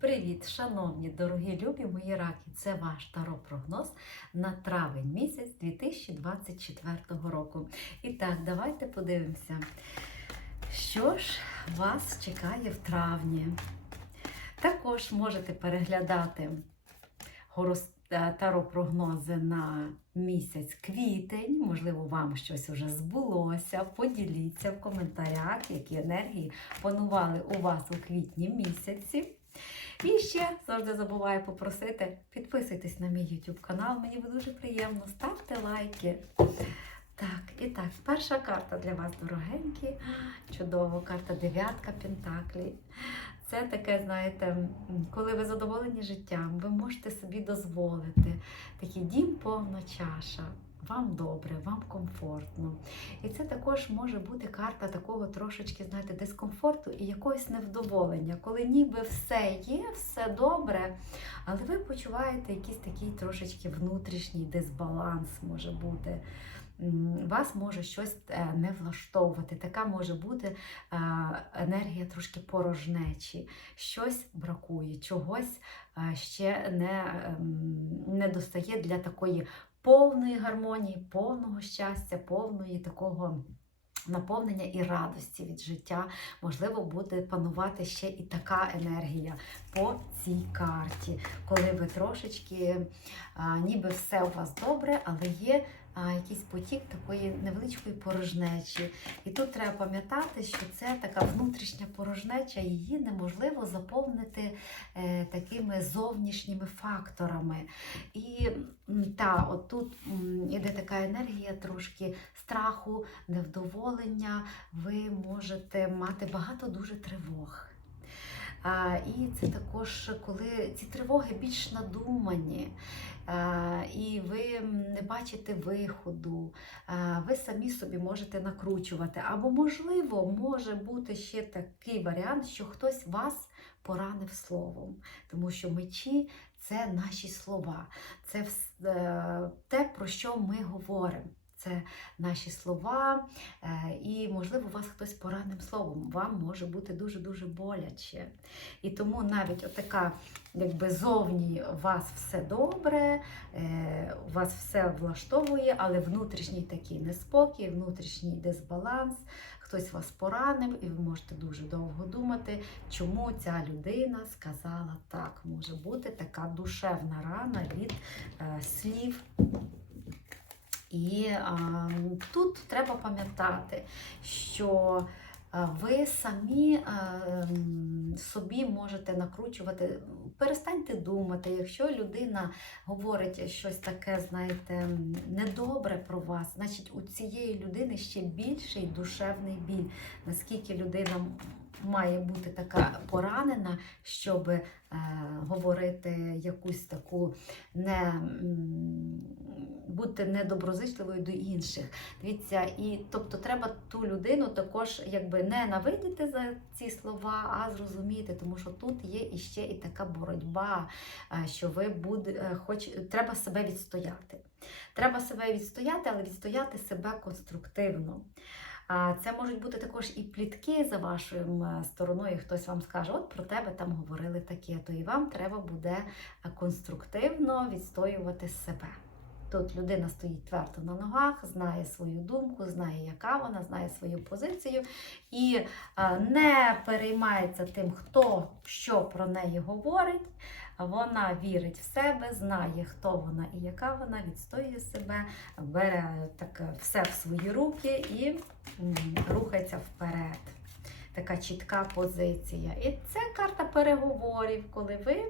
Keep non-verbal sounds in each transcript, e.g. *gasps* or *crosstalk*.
Привіт, шановні, дорогі любі мої раки! Це ваш таро-прогноз на травень місяць 2024 року. І так, давайте подивимося, що ж вас чекає в травні. Також можете переглядати е, таро-прогнози на місяць квітень. Можливо, вам щось уже збулося. Поділіться в коментарях, які енергії панували у вас у квітні місяці. І ще завжди забуваю попросити, підписуйтесь на мій YouTube канал, мені буде дуже приємно, ставте лайки. Так, і так, перша карта для вас, дорогенькі. Чудова карта дев'ятка Пентаклі. Це таке, знаєте, коли ви задоволені життям, ви можете собі дозволити такий дім повна чаша. Вам добре, вам комфортно. І це також може бути карта такого трошечки, знаєте, дискомфорту і якогось невдоволення, коли ніби все є, все добре, але ви почуваєте якийсь такий трошечки внутрішній дисбаланс може бути. Вас може щось е, не влаштовувати. Така може бути е, енергія трошки порожнечі, щось бракує, чогось е, ще не, ем, не достає для такої повної гармонії, повного щастя, повної такого. Наповнення і радості від життя, можливо, буде панувати ще і така енергія по цій карті, коли ви трошечки, а, ніби все у вас добре, але є а, якийсь потік такої невеличкої порожнечі. І тут треба пам'ятати, що це така внутрішня порожнеча, її неможливо заповнити е, такими зовнішніми факторами. І та, от тут м, іде така енергія трошки страху, невдоволення. Ви можете мати багато дуже тривог. І це також, коли ці тривоги більш надумані, і ви не бачите виходу, ви самі собі можете накручувати. Або, можливо, може бути ще такий варіант, що хтось вас поранив словом, тому що мечі це наші слова, це е, те, про що ми говоримо. Це наші слова, е, і, можливо, вас хтось пораним словом. Вам може бути дуже-дуже боляче. І тому навіть отака, якби зовні у вас все добре, е, вас все влаштовує, але внутрішній такий неспокій, внутрішній дисбаланс, хтось вас поранив, і ви можете дуже довго думати, чому ця людина сказала так. Може бути така душевна рана від е, слів. І а, тут треба пам'ятати, що ви самі собі можете накручувати. Перестаньте думати, якщо людина говорить щось таке, знаєте, недобре про вас, значить у цієї людини ще більший душевний біль. Наскільки людина має бути така поранена, щоб е, говорити якусь таку не бути недоброзичливою до інших. Дивіться, і тобто треба ту людину також якби не навидіти за ці слова, а зрозуміти, тому що тут є іще і така боротьба, е, що ви буде, е, хоч треба себе відстояти. Треба себе відстояти, але відстояти себе конструктивно. Це можуть бути також і плітки за вашою стороною. Хтось вам скаже, от про тебе там говорили таке, то і вам треба буде е, конструктивно відстоювати себе. Тут людина стоїть твердо на ногах, знає свою думку, знає, яка вона, знає свою позицію і е, не переймається тим, хто що про неї говорить. Вона вірить в себе, знає, хто вона і яка вона, відстоює себе, бере так все в свої руки і рухається вперед. Така чітка позиція. І це карта переговорів, коли ви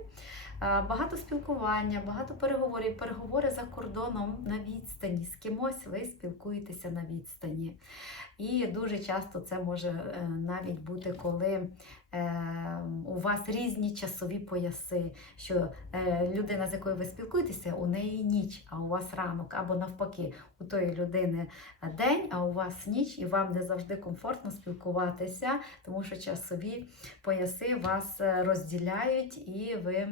багато спілкування, багато переговорів, переговори за кордоном на відстані. З кимось ви спілкуєтеся на відстані. І дуже часто це може е, навіть бути, коли е, у вас різні часові пояси, що е, людина, з якою ви спілкуєтеся, у неї ніч, а у вас ранок, або навпаки, у тої людини день, а у вас ніч, і вам не завжди комфортно спілкуватися, тому що часові пояси вас розділяють, і ви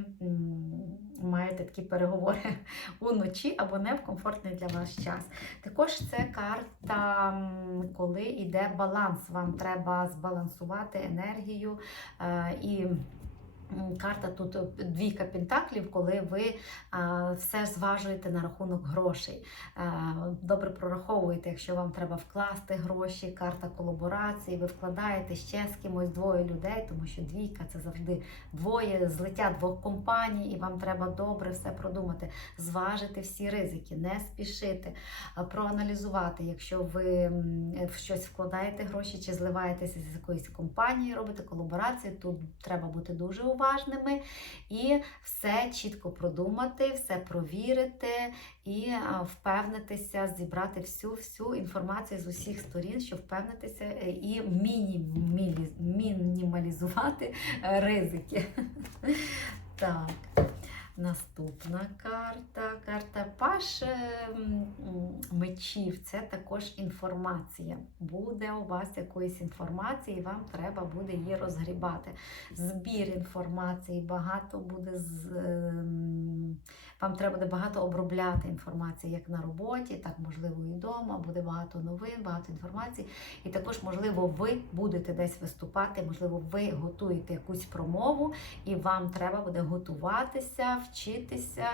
маєте такі переговори *laughs* уночі або не в комфортний для вас час. Також це карта, м, коли йде баланс. Вам треба збалансувати енергію е, і карта тут е, двійка пентаклів, коли ви все зважуєте на рахунок грошей. Е, Добре прораховуєте, якщо вам треба вкласти гроші, карта колаборації, ви вкладаєте ще з кимось двоє людей, тому що двійка це завжди двоє, злиття двох компаній, і вам треба добре все продумати, зважити всі ризики, не спішити, проаналізувати, якщо ви в щось вкладаєте гроші чи зливаєтеся з якоюсь компанією, робите колаборацію, тут треба бути дуже уважними і все чітко продумати, все провірити і впевнитися, зібрати всю всю інформацію з усіх сторін, щоб впевнитися е, і мінімалізувати е, ризики. *laughs* Так. Наступна карта. Карта Паш мечів. Це також інформація. Буде у вас якоїсь інформації, вам треба буде її розгрібати. Збір інформації, багато буде з. Вам треба буде багато обробляти інформації як на роботі, так можливо і вдома. Буде багато новин, багато інформації. І також, можливо, ви будете десь виступати, можливо, ви готуєте якусь промову, і вам треба буде готуватися, вчитися,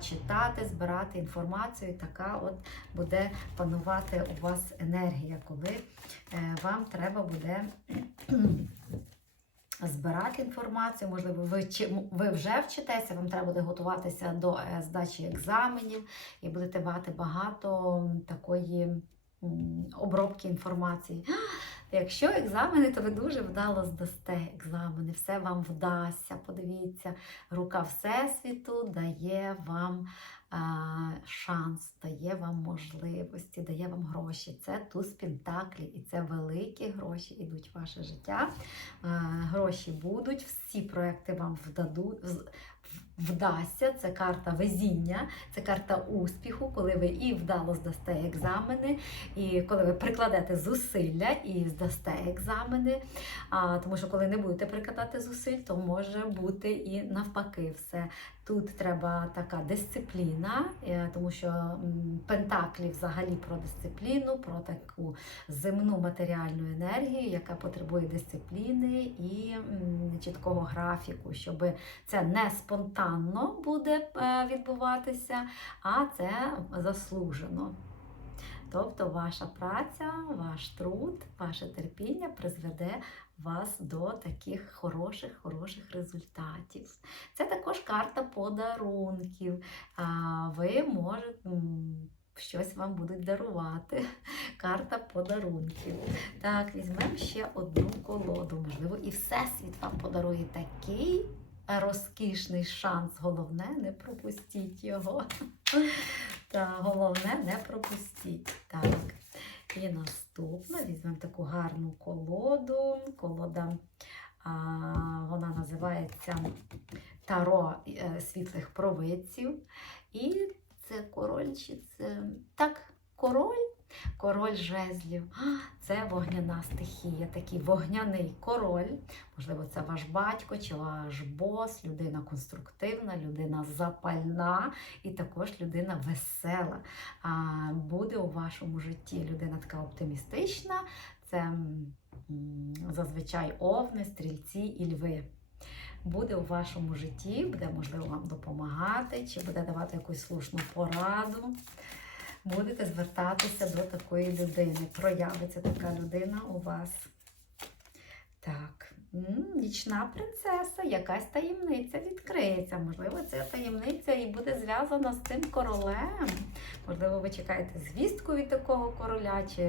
читати, збирати інформацію. І така от буде панувати у вас енергія, коли е, вам треба буде. Збирати інформацію, можливо, ви, ви вже вчитеся, вам треба буде готуватися до е, здачі екзаменів і будете мати багато такої обробки інформації. *gasps* Якщо екзамени, то ви дуже вдало здасте екзамени, все вам вдасться. Подивіться, рука Всесвіту дає вам шанс, дає вам можливості, дає вам гроші. Це туз пентаклів, і це великі гроші йдуть в ваше життя. Гроші будуть, всі проекти вам вдадуть. Вдасться, це карта везіння, це карта успіху, коли ви і вдало здасте екзамени, і коли ви прикладете зусилля і здасте екзамени. Тому що коли не будете прикладати зусиль, то може бути і навпаки все. Тут треба така дисципліна, е, тому що пентаклі взагалі про дисципліну, про таку земну матеріальну енергію, яка потребує дисципліни і чіткого графіку, щоб це не спонтанно буде е, відбуватися, а це заслужено. Тобто ваша праця, ваш труд, ваше терпіння призведе вас до таких хороших, хороших результатів. Це також карта подарунків. Ви можете. Щось вам будуть дарувати. *laughs* Карта подарунків. Так, візьмемо ще одну колоду. Можливо, і Всесвіт вам подарує такий розкішний шанс. Головне, не пропустіть його. *laughs* Так, головне, не пропустіть. Так. І наступна візьмемо таку гарну колоду. Колода, а, вона називається Таро е, світлих провидців. І це король це. Так, король. Король жезлів. Це вогняна стихія, такий вогняний король. Можливо, це ваш батько чи ваш бос, людина конструктивна, людина запальна і також людина весела. Буде у вашому житті людина така оптимістична. Це зазвичай овни, стрільці і льви. Буде у вашому житті, буде можливо вам допомагати, чи буде давати якусь слушну пораду. Будете звертатися до такої людини. Проявиться така людина у вас. Так, нічна принцеса, якась таємниця відкриється. Можливо, ця таємниця і буде зв'язана з цим королем. Можливо, ви чекаєте звістку від такого короля, чи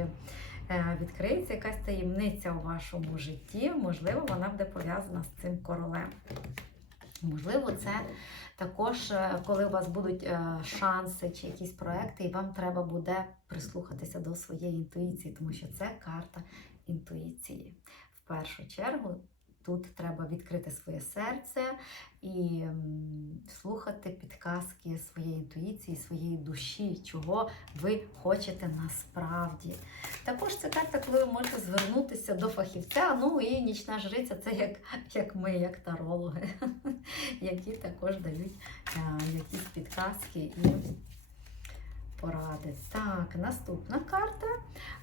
е, відкриється якась таємниця у вашому житті. Можливо, вона буде пов'язана з цим королем. Можливо, це також, е, коли у вас будуть е, шанси чи якісь проекти, і вам треба буде прислухатися до своєї інтуїції, тому що це карта інтуїції. В першу чергу тут треба відкрити своє серце і слухати підказки своєї інтуїції, своєї душі, чого ви хочете насправді. Також це карта, коли ви можете звернутися до фахівця. Ну і нічна жриця це як, як ми, як тарологи, *laughs* які також дають е, якісь підказки поради. Так, наступна карта.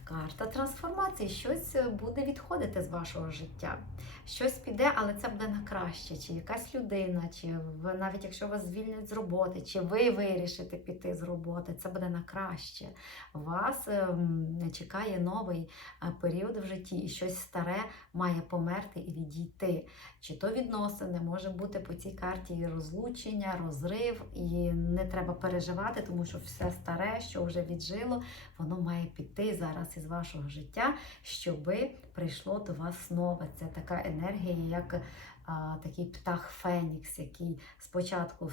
Карта трансформації. Щось е, буде відходити з вашого життя. Щось піде, але це буде на краще. Чи якась людина, чи навіть якщо вас звільнять з роботи, чи ви вирішите піти з роботи, це буде на краще. Вас ем, чекає новий е, період в житті, і щось старе має померти і відійти. Чи то відносини, може бути по цій карті розлучення, розрив, і не треба переживати, тому що все старе, що вже віджило, воно має піти зараз із вашого життя, щоби прийшло до вас нове. Це така енергія, як а, такий птах Фенікс, який спочатку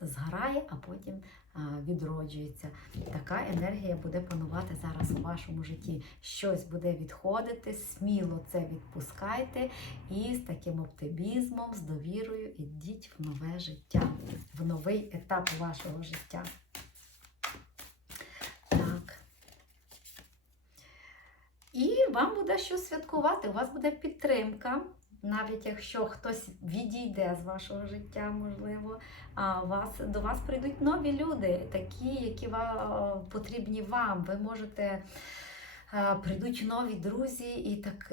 згорає, а потім а, відроджується. Така енергія буде панувати зараз у вашому житті. Щось буде відходити, сміло це відпускайте і з таким оптимізмом, з довірою ідіть в нове життя, в новий етап вашого життя. Так. І вам буде що святкувати, у вас буде підтримка. Навіть якщо хтось відійде з вашого життя, можливо, вас, до вас прийдуть нові люди, такі, які вам, потрібні вам. Ви можете прийдуть нові друзі і так,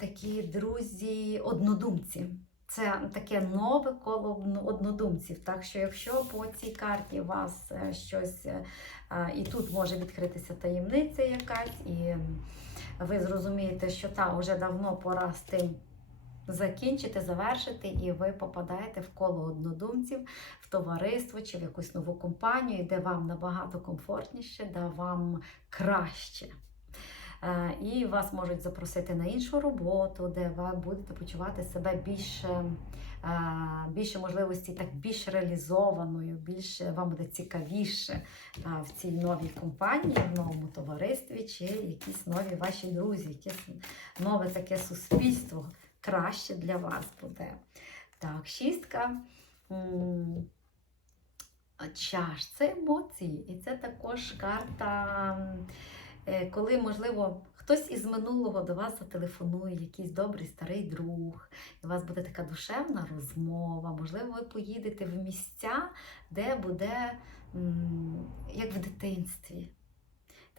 такі друзі-однодумці. Це таке нове коло однодумців. Так що, якщо по цій карті у вас е, щось е, і тут може відкритися таємниця якась, і ви зрозумієте, що та вже давно пора з тим закінчити, завершити, і ви попадаєте в коло однодумців, в товариство чи в якусь нову компанію, де вам набагато комфортніше, де вам краще. І вас можуть запросити на іншу роботу, де ви будете почувати себе більше, більше можливості, так більш реалізованою, більше вам буде цікавіше в цій новій компанії, в новому товаристві, чи якісь нові ваші друзі, якесь нове таке суспільство краще для вас буде. Так, шістка. Чаш це емоції, і це також карта, коли, можливо, хтось із минулого до вас зателефонує, якийсь добрий старий друг, і у вас буде така душевна розмова. Можливо, ви поїдете в місця, де буде як в дитинстві.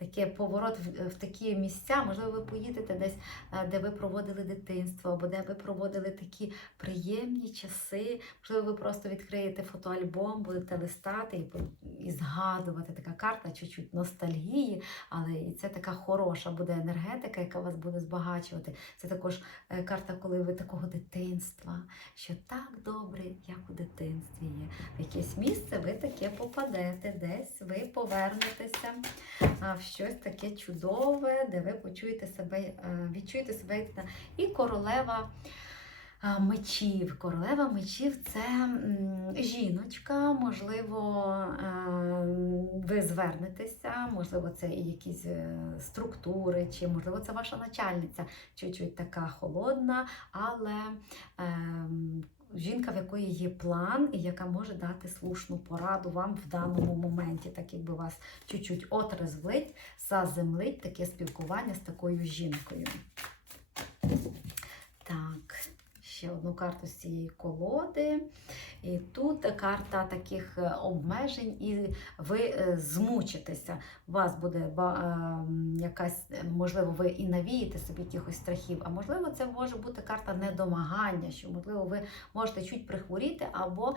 Таке поворот в, в такі місця, можливо, ви поїдете десь, е, де ви проводили дитинство, або де ви проводили такі приємні часи. Можливо, ви просто відкриєте фотоальбом, будете листати і, і згадувати. Така карта чуть-чуть ностальгії, але і це така хороша буде енергетика, яка вас буде збагачувати. Це також е, карта, коли ви такого дитинства, що так добре, як у дитинстві є. В якесь місце ви таке попадете, десь ви повернетеся в щось таке чудове, де ви почуєте себе, е, відчуєте себе як і королева. Мечів. Королева мечів це жіночка, можливо, е, ви звернетеся, можливо, це якісь е, структури, чи можливо це ваша начальниця, чуть-чуть така холодна, але ем, жінка, в якої є план і яка може дати слушну пораду вам в даному моменті, так якби вас чуть-чуть отрезвлить, заземлить таке спілкування з такою жінкою. Ще одну карту з цієї колоди. І тут карта таких е, обмежень, і ви е, змучитеся. У вас буде ем, якась, е, можливо, ви і навієте собі якихось страхів, а можливо, це може бути карта недомагання, що, можливо, ви можете чуть прихворіти, або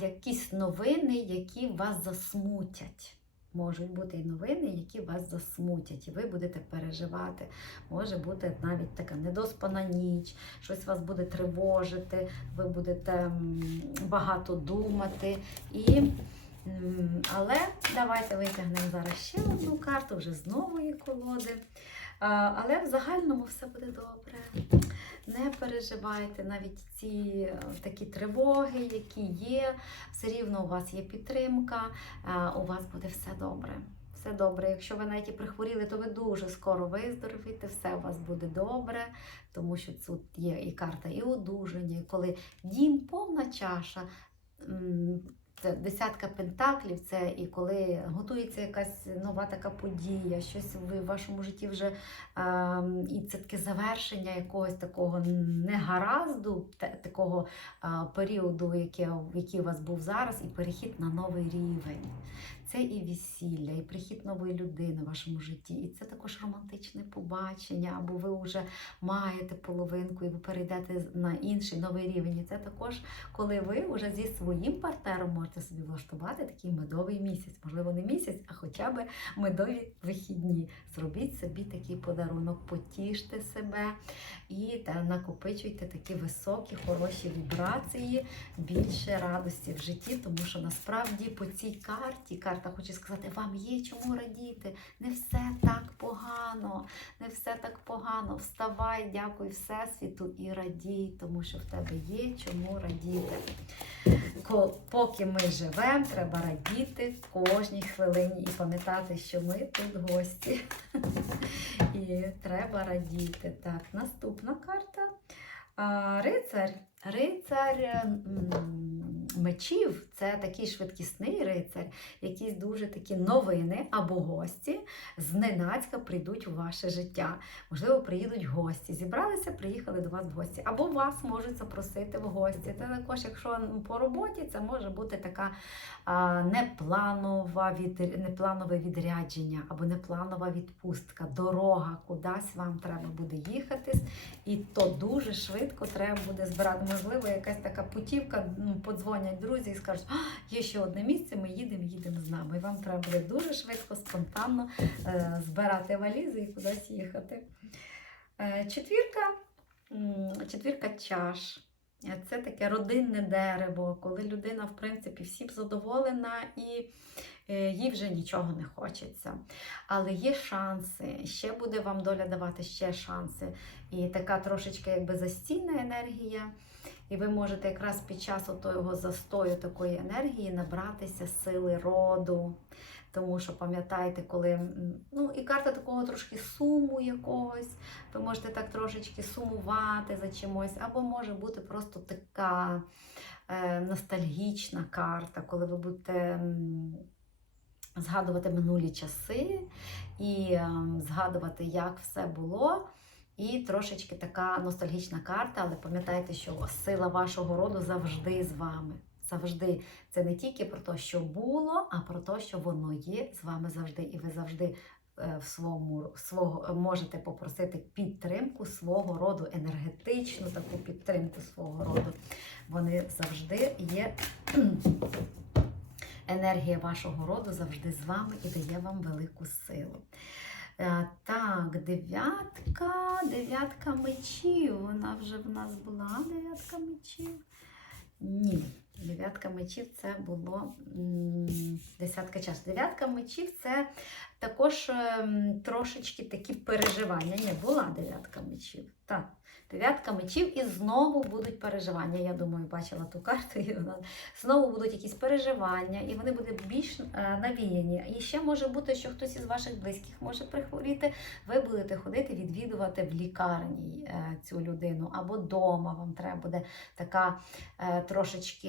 якісь новини, які вас засмутять. Можуть бути і новини, які вас засмутять, і ви будете переживати. Може бути навіть така недоспана ніч, щось вас буде тривожити, ви будете багато думати. І, але давайте витягнемо зараз ще одну карту, вже з нової колоди. Але в загальному все буде добре. Не переживайте навіть ці е, такі тривоги, які є. Все рівно у вас є підтримка, е, у вас буде все добре. Все добре. Якщо ви навіть і прихворіли, то ви дуже скоро виздоровіте, все у вас буде добре, тому що тут є і карта, і одужання, коли дім повна чаша. Це десятка пентаклів, це і коли готується якась нова така подія, щось в вашому житті вже е, і це таке завершення якогось такого негаразду, такого е, періоду, який, який у вас був зараз, і перехід на новий рівень. Це і весілля, і прихід нової людини в вашому житті, і це також романтичне побачення, або ви вже маєте половинку, і ви перейдете на інший новий рівень. І це також коли ви вже зі своїм партнером можете собі влаштувати такий медовий місяць. Можливо, не місяць, а хоча б медові вихідні. Зробіть собі такий подарунок, потіште себе і та, накопичуйте такі високі, хороші вібрації, більше радості в житті, тому що насправді по цій карті, карта хоче сказати, вам є чому радіти. Не все так погано, не все так погано. Вставай, дякуй Всесвіту і радій, тому що в тебе є чому радіти. Поки ми живемо, треба радіти кожній хвилині і пам'ятати, що ми тут гості. *laughs* І треба радіти. Так, наступна карта. Рицар. Рицар мечів це такий швидкісний рицар, якісь дуже такі новини або гості зненацька прийдуть у ваше життя. Можливо, приїдуть гості. Зібралися, приїхали до вас в гості. Або вас можуть запросити в гості. Це також, якщо по роботі, це може бути така а, непланова від, непланове відрядження або непланова відпустка, дорога, кудись вам треба буде їхати. І то дуже швидко треба буде збирати. Можливо, якась така путівка, ну, подзвонять друзі і скажуть, «А, є ще одне місце, ми їдемо, їдемо з нами. І вам треба буде дуже швидко, спонтанно е, збирати валізи і кудись їхати. Е, четвірка, четвірка чаш. Е, Це таке родинне дерево, коли людина, в принципі, всім задоволена і їй вже нічого не хочеться. Але є шанси, ще буде вам доля давати ще шанси. І така трошечки якби застійна енергія. І ви можете якраз під час того застою такої енергії набратися сили роду. Тому що пам'ятаєте, коли ну і карта такого трошки суму якогось, ви можете так трошечки сумувати за чимось, або може бути просто така е, ностальгічна карта, коли ви будете згадувати минулі часи і ем, згадувати, як все було. І трошечки така ностальгічна карта, але пам'ятайте, що сила вашого роду завжди з вами. Завжди це не тільки про те, що було, а про те, що воно є з вами завжди. І ви завжди е, в своєму свого можете попросити підтримку свого роду, енергетичну таку підтримку свого роду. Вони завжди є. Енергія вашого роду завжди з вами і дає вам велику силу. Так, дев'ятка, дев'ятка мечів. Вона вже в нас була дев'ятка мечів. Ні, дев'ятка мечів це було десятка часу. Дев'ятка мечів це також ем, трошечки такі переживання. Ні, була дев'ятка мечів. Так, дев'ятка мечів і знову будуть переживання. Я думаю, бачила ту карту, і вона знову будуть якісь переживання, і вони будуть більш е, навіяні. І ще може бути, що хтось із ваших близьких може прихворіти. Ви будете ходити відвідувати в лікарні е, цю людину або вдома. Вам треба буде така е, трошечки,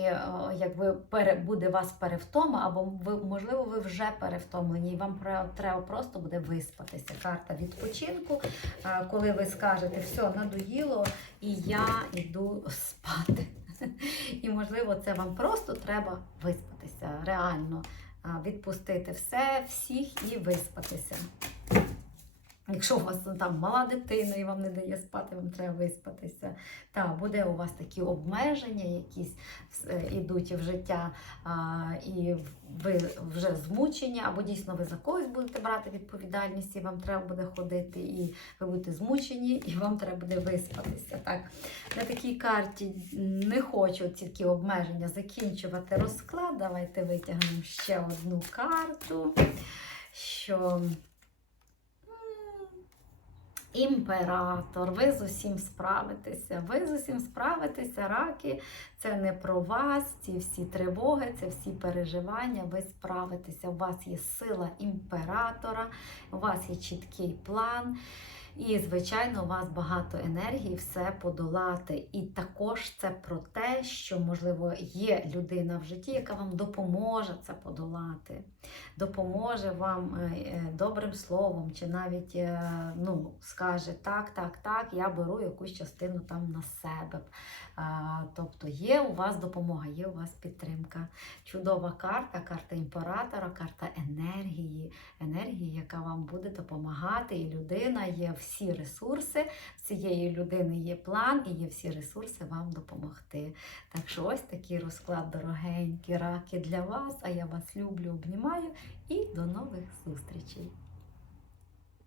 як ви пере, буде вас перевтома, або ви, можливо, ви вже перевтомлені, і вам треба просто буде виспатися. Карта відпочинку, коли ви скажете, все, надоїло, і я йду спати. І, можливо, це вам просто треба виспатися, реально відпустити все, всіх і виспатися. Якщо у вас там мала дитина і вам не дає спати, вам треба виспатися. Та буде у вас такі обмеження, якісь е, ідуть в життя, а, і ви вже змучені, або дійсно ви за когось будете брати відповідальність, і вам треба буде ходити, і ви будете змучені, і вам треба буде виспатися. Так, на такій карті не хочу такі обмеження закінчувати розклад. Давайте витягнемо ще одну карту. Що Імператор, ви з усім справитеся. Ви з усім справитеся, раки. Це не про вас, ці всі тривоги, це всі переживання. Ви справитеся. У вас є сила імператора, у вас є чіткий план. І, звичайно, у вас багато енергії все подолати. І також це про те, що, можливо, є людина в житті, яка вам допоможе це подолати, допоможе вам е, е, добрим словом, чи навіть е, ну, скаже так, так, так, я беру якусь частину там на себе. Тобто є у вас допомога, є у вас підтримка. Чудова карта, карта імператора, карта енергії, енергії, яка вам буде допомагати. І людина є всі ресурси, в цієї людини є план і є всі ресурси вам допомогти. Так що ось такий розклад дорогенькі раки для вас. А я вас люблю, обнімаю і до нових зустрічей!